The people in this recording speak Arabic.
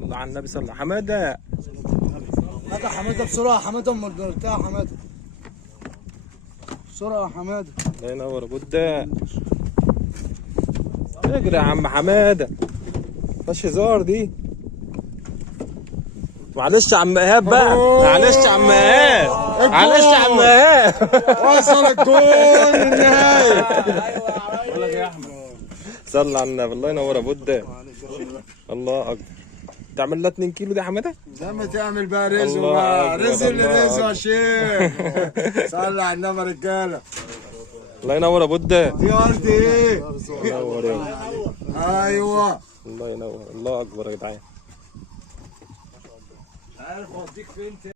صلى على النبي صلى حماده. هذا حماده بسرعه، حماده مرتاح، حماده بسرعه يا حماده. الله ينور ابو الداء. اجري يا عم حماده، مش هزار دي. معلش يا عم ايهاب بقى، معلش يا عم ايهاب، معلش يا عم ايهاب. وصل الجول النهائي. بقول لك يا احمد صلى على النبي. الله ينور ابو الداء. الله اكبر. تعمل لها 2 كيلو دي يا حماده؟ زي ما تعمل بقى رزق الله بقى، أكبر، رزق اللي الله رزقه يا شيخ. صلي على النبي يا رجاله. الله ينور ابو الداء. دي ارض ايه؟ الله ينور يا ايوه. الله ينور. الله اكبر يا جدعان. عارف اوديك فين